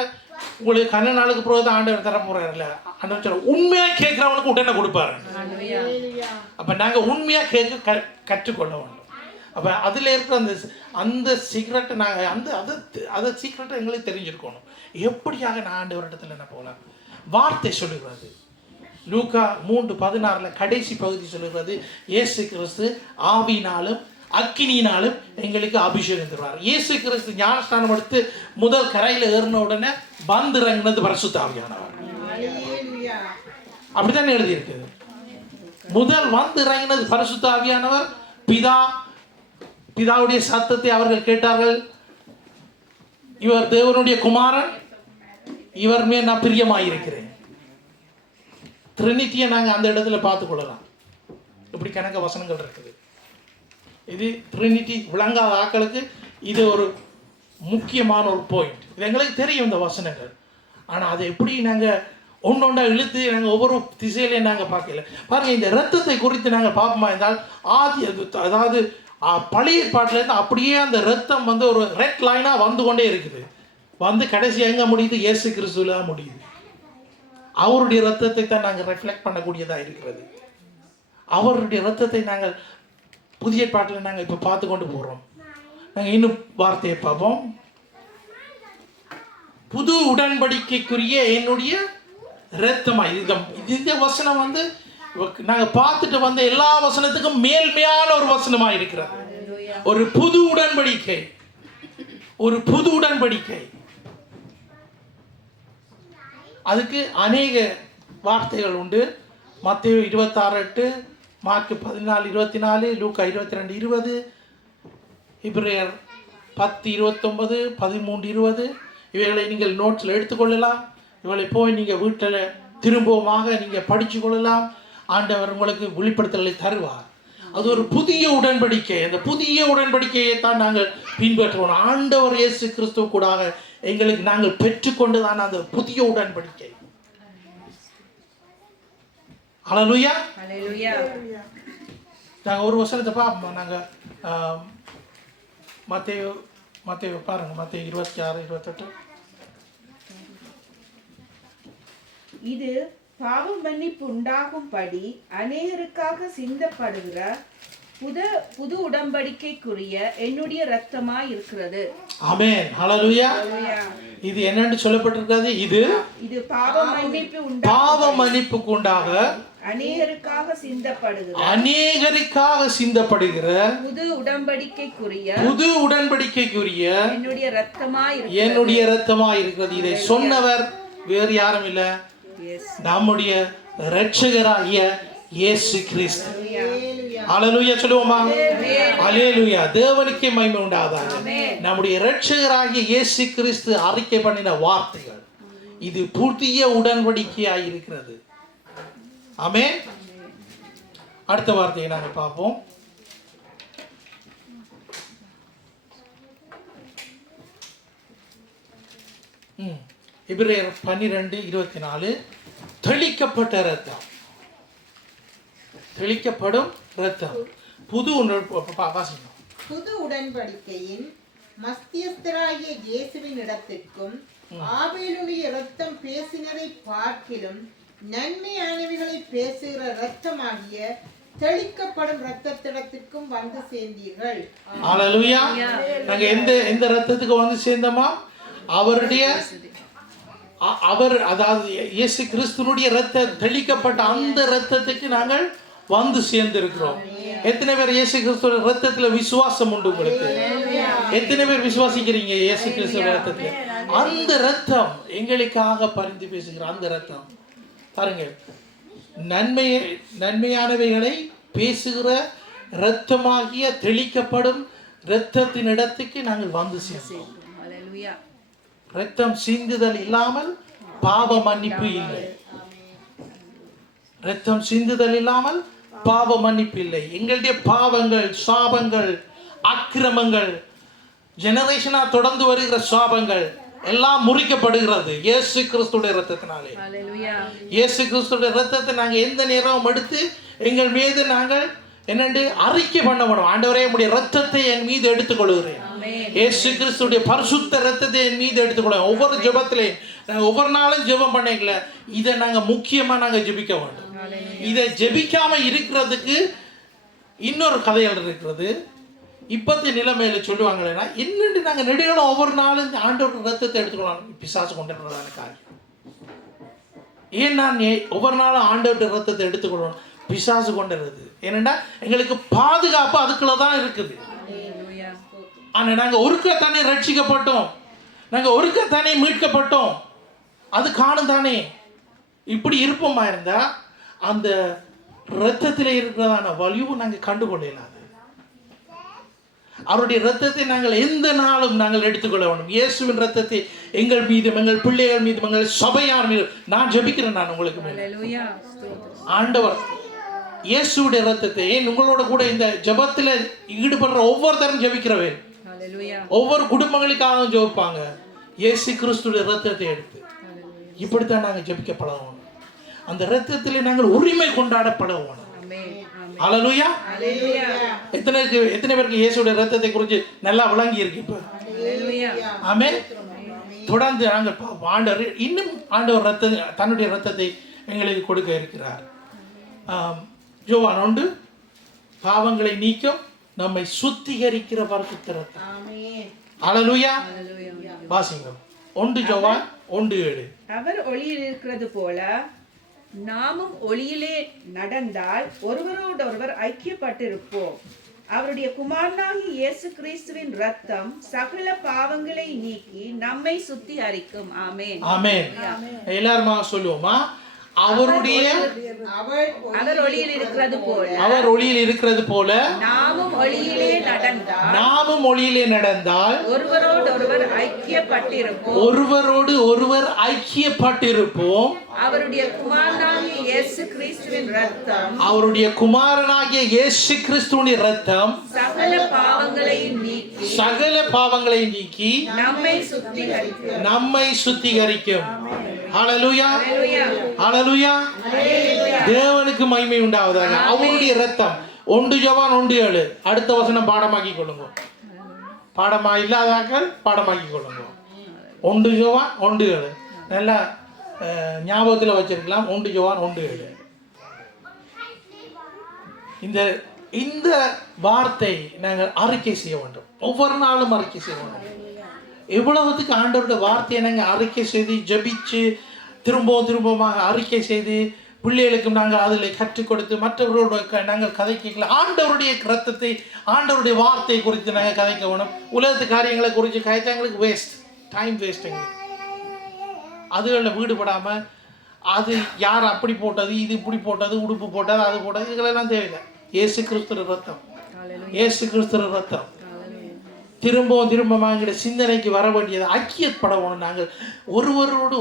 உங்களுக்கு கண்ண நாளுக்கு பிறகு தான் ஆண்டவர் தர போறாருல்ல. ஆண்டவர் சொல்ல உண்மையாக கேட்குறவனுக்கு உடனே கொடுப்பாரு. அப்போ நாங்கள் உண்மையாக கேட்க கற்றுக்கொள்ள வேண்டும். அப்போ அதில் இருக்கிற அந்த சீக்ரெட்டை நாங்கள் அந்த சீக்ரெட்டை எங்களுக்கு தெரிஞ்சிருக்கணும். எப்படியாக நான் ஆண்டவரிடத்தில் என்ன போகலாம்? வார்த்தை சொல்லுகிறது. லூக்கா 3:16 கடைசி பகுதி சொல்லுகிறது, இயேசு கிறிஸ்து ஆவியினாலும் அக்கினியினாலும் எங்களுக்கு அபிஷேகம் தருவார். இயேசு கிறிஸ்து ஞானஸ்நானம் எடுத்து முதல் கரையில் ஏறின உடனே வந்திறங்கினது பரிசுத்த ஆவியானவர். அப்படித்தான் எழுதியிருக்குது. முதல் வந்து இறங்கினது பரிசுத்த ஆவியானவர். பிதாவுடைய சத்தத்தை அவர்கள் கேட்டார்கள். இவர் தேவனுடைய குமாரன், இவர் மேல் நான் பிரியமாயிருக்கிறேன். ட்ரினிட்டியை நாங்கள் அந்த இடத்துல பார்த்துக்கொள்ளலாம். இப்படி கணக்க வசனங்கள் இருக்குது. இது ட்ரினிட்டி விளங்காத ஆக்களுக்கு இது ஒரு முக்கியமான ஒரு பாயிண்ட். இது எங்களுக்கு தெரியும் இந்த வசனங்கள். ஆனால் அதை எப்படி நாங்கள் ஒன்றொன்றா இழுத்து நாங்கள் ஒவ்வொரு திசையிலையும் நாங்கள் பார்க்கல. பாருங்கள், இந்த இரத்தத்தை குறித்து நாங்கள் பார்ப்போமா என்றால் அதாவது பழைய பாட்டிலேருந்து அப்படியே அந்த இரத்தம் ஒரு ரெட் லைனாக வந்து கொண்டே இருக்குது. கடைசி எங்கே முடியுது? இயேசு கிறிஸ்துவில் தான் முடியுது. அவருடைய இரத்தத்தை தான் நாங்கள் ரெஃப்ளெக்ட் பண்ணக்கூடியதாக இருக்கிறது. அவருடைய இரத்தத்தை நாங்கள் புதிய பாட்டில் நாங்கள் இப்போ பார்த்து கொண்டு போகிறோம். நாங்கள் இன்னும் வார்த்தையை பார்ப்போம். புது உடன்படிக்கைக்குரிய என்னுடைய இரத்தமாய் இந்த வசனம் நாங்கள் பார்த்துட்டு வந்த எல்லா வசனத்துக்கும் மேல்மையான ஒரு வசனமாக இருக்கிறது. ஒரு புது உடன்படிக்கை, ஒரு புது உடன்படிக்கை. அதுக்கு அநேக வார்த்தைகள் உண்டு. மத்தேயு 26:8, மார்க் 14:24, லூக்கா 22:20, எபிரேயர் 10:29, 13:20. இவைகளை நீங்கள் நோட்ஸில் எடுத்துக்கொள்ளலாம். இவளை போய் நீங்கள் வீட்டில் திரும்பவுமாக நீங்கள் படித்து கொள்ளலாம். ஆண்டவர் உங்களுக்கு வெளிப்படுத்தலை தருவார். அது ஒரு புதிய உடன்படிக்கை. அந்த புதிய உடன்படிக்கையை தான் நாங்கள் பின்பற்றுவோம். ஆண்டவர் இயேசு கிறிஸ்துவ கூடாக எங்களுக்கு நாங்கள் பெற்றுக்கொண்டுதான் அந்த புதிய உடன்படிக்கை. ஹல்லேலூயா. நாங்கள் ஒரு வசனத்தை பார்ப்போம். நாங்கள் மத்தேயு பாருங்க, மத்தேயு 26-28. இது பாவ மன்னிப்பு உண்டாகும்படி அநேகருக்காக சிந்தப்படுகிற புது உடன்படிக்கைக்குரிய என்னுடைய இரத்தமாய் இருக்கிறது. ஆமென். ஹல்லேலூயா. இது என்னன்னு சொல்லப்பட்டிருக்கிறது? இது பாவ மன்னிப்புக்கு உண்டாக அநேகருக்காக சிந்தப்படுகிற புது உடன்படிக்கைக்குரிய என்னுடைய இரத்தமாய் இருக்கிறது. இதை சொன்னவர் வேறு யாரும் இல்ல, நம்முடைய இரட்சகராகிய இயேசு கிறிஸ்து. ஹல்லேலூயா சொல்லுவோமா? ஹல்லேலூயா. தேவனுக்கே மகிமை உண்டாவதாக. நம்முடைய இரட்சகராகிய இயேசு கிறிஸ்து அறிக்கை பண்ணின வார்த்தைகள் இது புதிய உடன்படிக்கையாய் இருக்கிறது. ஆமென். அடுத்த வார்த்தையை நாங்கள் பார்ப்போம். எபிரேயர் 12:24. தெளிக்கப்பட்ட இரத்தம், தெளிக்கப்படும் இரத்தம். புது உடன்படிக்கையின் மத்தியஸ்தராகிய இயேசுவின் இடத்திற்கும் ஆபேலுடைய இரத்தம் பேசினதை பார்க்கிலும் நன்மையானவைகளை பேசுகிற இரத்தமாகிய தெளிக்கப்படும் இரத்தத்திடத்திற்கும் வந்து சேர்ந்தீர்கள். ஹல்லேலூயா. நாங்க எந்த இரத்தத்துக்கு வந்து சேர்ந்தோமா? அதாவது இயேசு கிறிஸ்துனுடைய இரத்தம் தெளிக்கப்பட்ட அந்த இரத்தத்துக்கு நாங்கள் வந்து சேர்ந்திருக்கிறோம். எத்தனை பேர் இயேசு கிறிஸ்துவோட இரத்தத்துல விசுவாசம் உண்டு உங்களுக்கு? எத்தனை பேர் விசுவாசிக்கிறீங்க இயேசு கிறிஸ்துவோட இரத்தத்துல? அந்த இரத்தம் எங்களுக்காக பரிந்து பேசுகிற அந்த இரத்தம் பாருங்க, நன்மையானவைகளை பேசுகிற இரத்தமாகிய தெளிக்கப்படும் இரத்தத்தின் இடத்துக்கு நாங்கள் வந்து சேர்ந்தோம். இரத்தம் சிந்துதல் இல்லாமல் பாவ மன்னிப்பு இல்லை. இரத்தம் சிந்துதல் இல்லாமல் பாவ மன்னிப்பு இல்லை. எங்களுடைய பாவங்கள், சாபங்கள், அக்கிரமங்கள், ஜெனரேஷனா தொடர்ந்து வருகிற சாபங்கள் எல்லாம் முறிக்கப்படுகிறது இயேசு கிறிஸ்துடைய இரத்தத்தினாலே. இயேசு கிறிஸ்துடைய இரத்தத்தை நாங்கள் எந்த நேரமும் எடுத்து எங்கள் மீது நாங்கள் என்னென்று அறிக்கை பண்ண வேணும். ஆண்டவரே, உம்முடைய இரத்தத்தை என் மீது எடுத்துக்கொள்கிறேன். இயேசு கிறிஸ்துடைய பரிசுத்த இரத்தத்தை என் மீது எடுத்துக்கொள்ளும். ஒவ்வொரு ஜெபத்திலையும் நாங்கள் ஒவ்வொரு நாளும் ஜெபம் பண்ணிக்கல, இதை நாங்கள் முக்கியமாக நாங்கள் ஜெபிக்க வேண்டும். இதை ஜெபிக்காம இருக்கிறதுக்கு இன்னொரு கதைகள் இருக்கிறது. இப்போத்தைய நிலைமையில சொல்லுவாங்களேன்னா, என்னென்று நாங்கள் நெடுகளும் ஒவ்வொரு நாளும் ஆண்டவர் ரத்தத்தை எடுத்துக்கலாம். பிசாசு கொண்டுறதான காரியம். ஏன் நான் ஒவ்வொரு நாளும் ஆண்டவர் ரத்தத்தை எடுத்துக்கொள்ளணும்? பிசாசு கொண்டுறது. ஏனென்றா எங்களுக்கு பாதுகாப்பு அதுக்குள்ள தான் இருக்குது. ஆனால் நாங்கள் ஒருக்க தானே ரட்சிக்கப்பட்டோம், நாங்கள் ஒருக்க தானே மீட்கப்பட்டோம். அது காணும் தானே. இப்படி இருப்போமா இருந்தால் அந்த இரத்தத்தில் இருக்கிறதான வலிவு நாங்கள் கண்டுகொள்ளலாது. அவருடைய இரத்தத்தை நாங்கள் எந்த நாளும் நாங்கள் எடுத்துக்கொள்ள வேண்டும். இயேசுவின் இரத்தத்தை எங்கள் மீதும், எங்கள் பிள்ளைகள் மீதும், எங்கள் சபையார் மீதும் நான் ஜெபிக்கிறேன். நான் உங்களுக்கு ஆண்டவர் இயேசுடைய இரத்தத்தை, உங்களோட கூட இந்த ஜெபத்தில் ஈடுபடுற ஒவ்வொருத்தரும் ஜெபிக்கிறவன், ஒவ்வொரு குடும்பங்களுக்காகவும் ஜெபிப்பாங்க. இயேசு கிறிஸ்துடைய இரத்தத்தை எடுத்து இப்படித்தான் நாங்கள் ஜெபிக்க பழகணும். அந்த இரத்தத்தில் நாங்கள் உரிமை கொண்டாட பழகணும். ஹல்லேலூயா. எத்தனை பேருக்கு இயேசுடைய இரத்தத்தை குறித்து நல்லா விளங்கி இருக்கு இப்ப? ஆமென். தொடர்ந்து நாங்கள் ஆண்டவர் இன்னும் ஆண்டவர் தன்னுடைய இரத்தத்தை எங்களுக்கு கொடுக்க இருக்கிறார். யோவான் 1 பாவங்களை நீக்கும் நம்மை சுத்திகரிக்கிற பரிசுத்த இரத்தம். ஹல்லேலூயா. வாசிங்க 1 யோவான் 1:7. அவர் ஒளியில் இருக்கிறது போல நாமும் ஒளியிலே நடந்தால் ஒருவரோடொருவர் ஐக்கியப்பட்டிருப்போம். அவருடைய குமாரனாகிய இயேசு கிறிஸ்துவின் இரத்தம் சகல பாவங்களை நீக்கி நம்மை சுத்திகரிக்கும். ஆமென். ஆமென். எல்லாரும் சொல்லுவோமா? அவருடைய அவர் ஒளியில் இருக்கிறது போல அவர் ஒளியில் இருக்கிறது போல நாமும் ஒளியிலே நடந்தால் ஒருவரோடு ஒருவர் ஐக்கியப்பட்டிருப்போம். அவருடைய குமாரனாகிய இயேசு கிறிஸ்துவின் இரத்தம் சகல பாவங்களையும் நீக்கி நம்மை சுத்திகரிக்கும். ஹல்லேலூயா, ஹல்லேலூயா. தேவனுக்கு மகிமை உண்டாவதாக. அவருடைய இரத்தம் 1 யோவான் 1:7. அடுத்த வசனம் பாடமாக்கி கொள்ளுங்க. பாடமா இல்லாதாக்கள் பாடமாக்கி கொள்ளுங்க. 1 யோவான் 1:7 நல்லா ஞாபகத்தில் வச்சிருக்கலாம். 1 யோவான் 1:7. இந்த வார்த்தை நாங்கள் அறிக்கை செய்ய வேண்டும். ஒவ்வொரு நாளும் அறிக்கை செய்ய வேண்டும். எவ்வளவுக்கு ஆண்டவருடைய வார்த்தையை நாங்கள் அறிக்கை செய்து ஜபிச்சு திரும்பமாக அறிக்கை செய்து பிள்ளைகளுக்கும் நாங்கள் அதில் கற்றுக் கொடுத்து மற்றவர்களோட நாங்கள் கதைக்கலாம். ஆண்டவருடைய இரத்தத்தை ஆண்டவருடைய வார்த்தையை குறித்து நாங்கள் கதைக்க வேணும். உலகத்து காரியங்களை குறித்து கதைச்சா எங்களுக்கு டைம் வேஸ்ட். எங்களுக்கு அதுகளில் வீடுபடாமல் அது யார் அப்படி போட்டது, இது இப்படி போட்டது, உடுப்பு போட்டது, அது போட்டது, இதுகளெல்லாம் தேவையில்லை. இயேசு கிறிஸ்துவின் இரத்தம், இயேசு கிறிஸ்துவின் இரத்தம் திரும்பமாக எங்களுடைய சிந்தனைக்கு வர வேண்டியது. ஐக்கியப்படணும். நாங்கள்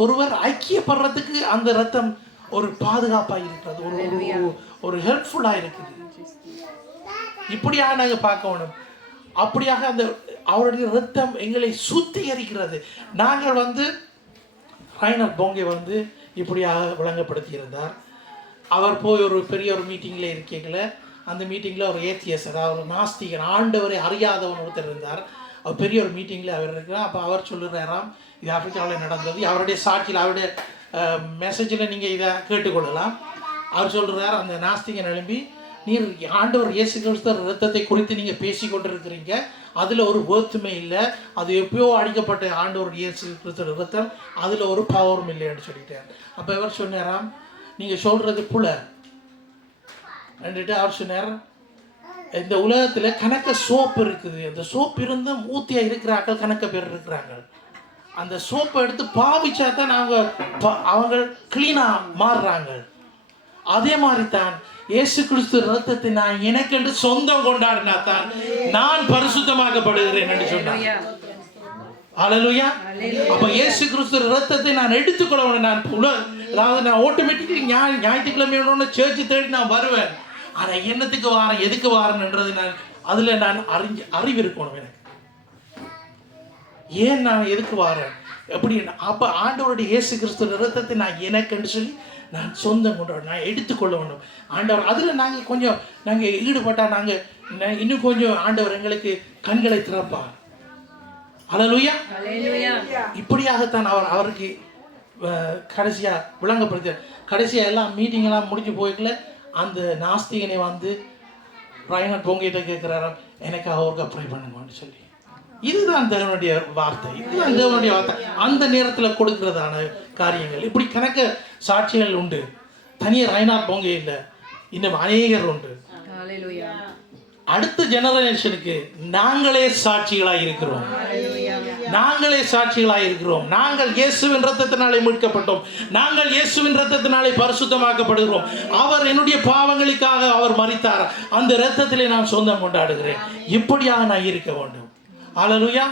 ஒருவர் ஐக்கியப்படுறதுக்கு அந்த இரத்தம் ஒரு பாதுகாப்பாக இருக்கிறது, ஒரு ஹெல்ப்ஃபுல்லாக இருக்குது. இப்படியாக நாங்கள் பார்க்க வேணும். அப்படியாக அந்த அவருடைய இரத்தம் எங்களை சுத்திகரிக்கிறது. நாங்கள் ரைனர் போங்கே இப்படியாக விளங்கப்படுத்தி இருந்தார். அவர் போய் ஒரு பெரிய ஒரு மீட்டிங்கில் இருக்கீங்கள. அந்த மீட்டிங்கில் ஒரு ஏத்தியஸ், அதாவது ஒரு நாஸ்திகன், ஆண்டவரை அறியாதவன் ஒருத்தர் இருந்தார். அவர் பெரிய ஒரு மீட்டிங்கில் அவர் இருக்கிறார். அப்போ அவர் சொல்லுறாராம், இது ஆப்பிரிக்காவில் நடந்தது. அவருடைய சாட்சியில் அவருடைய மெசேஜில் நீங்கள் இதை கேட்டுக்கொள்ளலாம். அவர் சொல்கிறார், அந்த நாஸ்திகன் எழும்பி, நீர் ஆண்டவர் இயேசு கிறிஸ்து இரத்தத்தை குறித்து நீங்கள் பேசி கொண்டு இருக்கிறீங்க, அதில் ஒரு வேற்றுமை இல்லை, அது எப்பயோ அடிக்கப்பட்ட ஆண்டவர் இயேசு கிறிஸ்து இரத்தம், அதில் ஒரு பவரும் இல்லைன்னு சொல்லிட்டார். அப்போ அவர் சொன்னாராம், நீங்கள் சொல்கிறது புல என்றுட்டு அவர் சொன்னார், இந்த உலகத்தில் கணக்க சோப்பு இருக்குது. அந்த சோப்பு இருந்தும் ஊத்தியாக இருக்கிறார்கள், கணக்க பேர் இருக்கிறாங்க. அந்த சோப்பை எடுத்து பாவிச்சா தான் அவங்க கிளீனாக மாறுறாங்க. அதே மாதிரி தான் இயேசு கிறிஸ்து இரத்தத்தை நான் எனக்கென்று சொந்தம் கொண்டாடினா தான் நான் பரிசுத்தமாக்கப்படுகிறேன் என்று சொன்னார். ஹல்லேலூயா. அப்ப இயேசு கிறிஸ்து இரத்தத்தை நான் எடுத்துக்கொள்ளணும். நான் ஆட்டோமேட்டிக்கலி ஞாயிற்றுக்கிழமை சேர்ச்சி தேடி நான் வருவேன். ஆனால் என்னத்துக்கு வாரேன், எதுக்கு வாரேன்ன்றது நான் அறிவு இருக்கணும் எனக்கு. ஏன் நான் எதுக்கு வாரேன் எப்படி? அப்போ ஆண்டவருடைய இயேசு கிறிஸ்து இரத்தத்தை நான் எனக்குன்னு சொல்லி நான் சொந்தம் கொண்டாடு, நான் எடுத்துக்கொள்ள வேண்டும். ஆண்டவர் அதில் நாங்கள் ஈடுபட்டால் நாங்கள் இன்னும் கொஞ்சம் ஆண்டவர் எங்களுக்கு கண்களை திறப்பார். ஹல்லேலூயா. இப்படியாகத்தான் அவருக்கு கடைசியாக விளங்கப்படுத்த. கடைசியாக எல்லாம் மீட்டிங்கெல்லாம் முடிஞ்சு போய்க்கல. அந்த நாஸ்திகனை ரைனர் பொங்கிட்ட கேட்குறாராம், எனக்காக அவருக்கு ப்ரே பண்ணுங்கன்னு சொல்லி. இதுதான் தேவனுடைய வார்த்தை, இதுதான் தேவனுடைய வார்த்தை. அந்த நேரத்தில் கொடுக்கிறதான காரியங்கள் இப்படி கணக்க சாட்சிகள் உண்டு. தனியாக ரைனார் பொங்கே இல்லை, இன்னும் அநேகர் உண்டு. அடுத்த ஜெனரேஷனுக்கு நாங்களே சாட்சிகளாக இருக்கிறோம். நாங்கள் இயேசுவின் இரத்தத்தினாலே மீட்கப்பட்டோம். நாங்கள் இயேசுவின் இரத்தத்தினாலே பரிசுத்தமாக்கப்படுகிறோம். அவர் என்னுடைய பாவங்களுக்காக அவர் மரித்தார். அந்த இரத்தத்திலே நான் சொந்தம் கொண்டாடுகிறேன். இப்படியாக நான் இருக்க வேண்டும். ஹல்லேலூயா.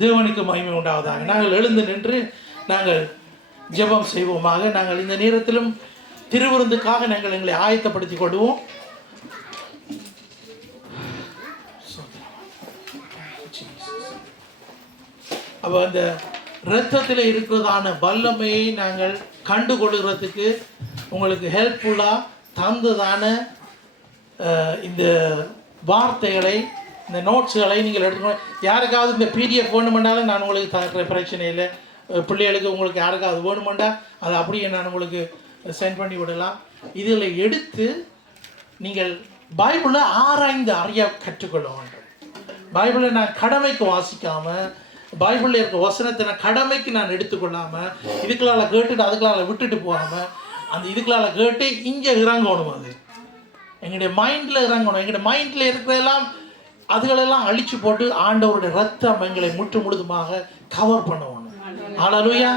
தேவனுக்கு மகிமை உண்டாவதாக. நாங்கள் எழுந்து நின்று நாங்கள் ஜெபம் செய்வோமாக. நாங்கள் இந்த நேரத்திலும் திருவிருந்துக்காக நாங்கள் எங்களை ஆயத்தப்படுத்திக் கொள்வோம். அப்போ அந்த இரத்தத்தில் இருக்கிறதான வல்லமையை நாங்கள் கண்டுகொள்கிறதுக்கு உங்களுக்கு ஹெல்ப்ஃபுல்லாக தந்ததான இந்த வார்த்தைகளை, இந்த நோட்ஸுகளை நீங்கள் எடுத்துக்கணும். யாருக்காவது இந்த PDF வேணுமென்றாலும் நான் உங்களுக்கு தர பிரச்சனை இல்லை. பிள்ளைகளுக்கு உங்களுக்கு யாருக்காவது வேணுமெண்டா அதை அப்படியே நான் உங்களுக்கு சென்ட் பண்ணி விடலாம். இதில் எடுத்து நீங்கள் பைபிளை ஆராய்ந்து அறிய கற்றுக்கொள்ள வேண்டும். பைபிளை நான் கடமைக்கு வாசிக்காமல், பைபிளில் இருக்க வசனத்தை நான் கடமைக்கு நான் எடுத்துக்கொள்ளாமல், இதுக்களால் கேட்டுட்டு அதுக்களால் விட்டுட்டு போகாமல், அந்த இதுக்களால் கேட்டு இங்கே இறங்கணும். அது எங்களுடைய மைண்டில் இறங்கணும். எங்களுடைய மைண்டில் இருக்கிறதெல்லாம் அதுகளெல்லாம் அழிச்சு போட்டு ஆண்டவருடைய ரத்தம் எங்களை முற்று முழுதுமாக கவர் பண்ணணும். ஹalleluya.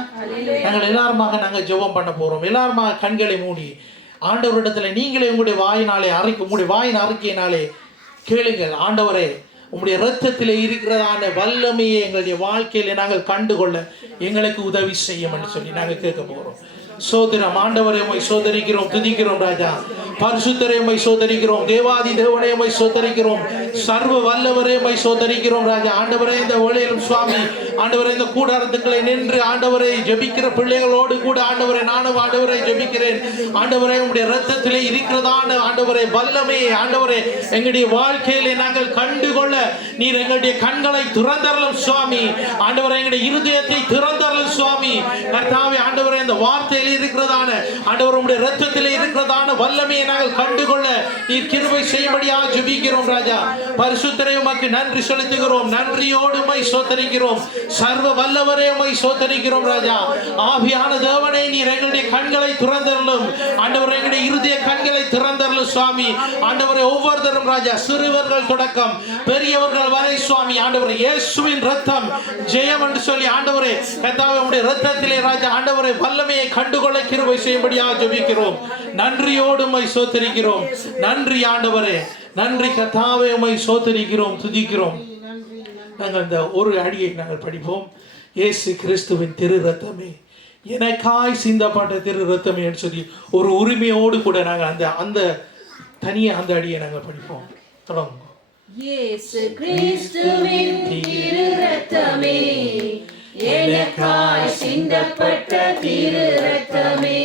நாங்கள் எல்லாருமாக நாங்கள் ஜெபம் பண்ண போறோம். எல்லாருமாக கண்களை மூடி ஆண்டவரிடத்துல நீங்களே உங்களுடைய வாயின் அறிக்கையினாலே கேளுங்கள். ஆண்டவரே, உம்முடைய இரத்தத்திலே இருக்கிறதான வல்லமையை எங்களுடைய வாழ்க்கையில நாங்கள் கண்டுகொள்ள எங்களுக்கு உதவி செய்யும் என்று சொல்லி நாங்கள் கேட்க போகிறோம். சோதரம் ஆண்டவரை உம்மை சோதரிக்கிறோம், துதிக்கிறோம் ராஜா. பரிசுத்தரை உம்மை சோதரிக்கிறோம், தேவாதி தேவனை உம்மை சோதரிக்கிறோம், சர்வ வல்லவரை உம்மை சோதரிக்கிறோம் ராஜா. ஆண்டவரே, இந்த வேளையிலும் சுவாமி ஆண்டவரே, இந்த கூடாரத்துக்களை நின்று ஆண்டவரை ஜெபிக்கிற பிள்ளைகளோடு கூட ஆண்டவரை நானும் ஆண்டவரை ஜெபிக்கிறேன். ஆண்டவரே, உம்முடைய இரத்தத்திலே இருக்கிறதான ஆண்டவரே வல்லமையை ஆண்டவரே எங்களுடைய வாழ்க்கையிலே நாங்கள் கண்டுகொள்ள நீர் எங்களுடைய கண்களை திறந்தரலும் சுவாமி. ஆண்டவரே, எங்களுடைய இருதயத்தை திறந்தரலும் சுவாமி. கர்த்தாவே, ஆண்டவரே, இந்த வார்த்தையில் இருக்கிறதான ஆண்டவர் உம்முடைய இரத்தத்திலே இருக்கிறதான வல்லமையை நாங்கள் கண்டுகொள்ள நீர் கிருபை செய்யும்படியாக ஜெபிக்கிறோம் ராஜா. பரிசுத்தரே, உமக்கு நன்றி செலுத்துகிறோம், நன்றியோடு உம்மை ஸ்தோத்திரிக்கிறோம், சர்வ வல்லவரே உம்மை ஸ்தோத்திரிக்கிறோம் ராஜா. ஆவியான தேவனே, நீர் எங்களுடைய கண்களை திறந்தருளும் ஆண்டவரே, எங்களுடைய இருதய கண்களை திறந்தருளும் சுவாமி. ஆண்டவரே, ஒவ்வொருத்தரும் ராஜா, சிறுவர்கள் தொடக்கம் பெரியவர்கள் வரை சுவாமி ஆண்டவரே, இயேசுவின் இரத்தம் ஜெயம் என்று சொல்லி ஆண்டவரே கர்த்தாவே, உம்முடைய இரத்தத்திலே ராஜா ஆண்டவரே வல்லமையை கண்டுகொள்ள கிருபை செய்யும்படியாக ஜெபிக்கிறோம். நன்றியோடு உம்மை ஸ்தோத்திரிக்கிறோம். நன்றி ஆண்டவரே, நன்றி கர்த்தாவே, உம்மை ஸ்தோத்திரிக்கிறோம், துதிக்கிறோம். நாங்கள் இந்த ஒரு அடியை நாங்கள் படிப்போம். இயேசு கிறிஸ்துவின் திரு ரத்தமே, எனக்காய் சிந்தப்பட்ட திரு ரத்தமே என்று சொல்லி ஒரு உரிமையோடு கூட நாங்கள் அந்த தனியே அந்த அடியை நாங்கள் படிப்போம். தொடங்குவோம். இயேசு கிறிஸ்துவின் திரு ரத்தமே, எனக்காய் சிந்தப்பட்ட திரு ரத்தமே,